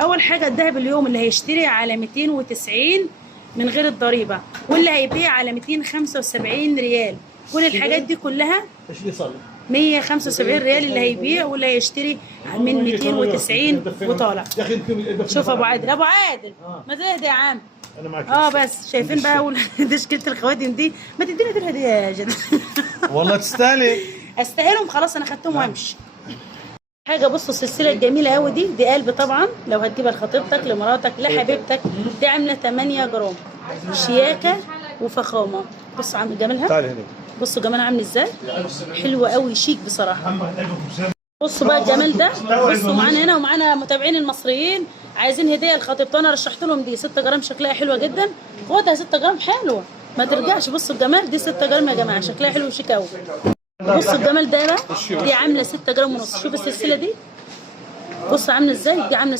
اول حاجه الذهب اليوم اللي هيشتري على 290 من غير الضريبه، واللي هيبيع على 275 ريال. كل الحاجات دي كلها 175 ريال اللي هيبيع، واللي هيشتري من 290 وطالع. شوف ابو عادل، ابو عادل ما تهدى يا عم. انا معاك. بس شايفين بقى تشكيله الخواتم دي، ما تديني دول هديه يا جدع. والله تستاهلي. استاهلهم خلاص، انا خدتهم وامشي. حاجه بصوا السلسله الجميله قوي دي قلب طبعا، لو هتجيبها لخطيبتك لمراتك لحبيبتك. دي عامله 8 جرام، شياكه وفخامه. بصوا عامل جمالها، تعالي هنا. بصوا جمالها عامل ازاي، حلوه قوي شيك بصراحه. بصوا بقى الجمال ده. بصوا معانا هنا ومعانا متابعين المصريين عايزين هديه لخطيبته، انا رشحت لهم دي 6 جرام، شكلها حلوه جدا. خدها 6 جرام حلوه ما ترجعش. بصوا الجمال، دي 6 جرام يا جماعه، شكلها حلو وشيك قوي. بصوا الجمال ده بقى، دي عامله 6 جرام ونص. شوف السلسله دي، بصوا عامله ازاي، دي عامله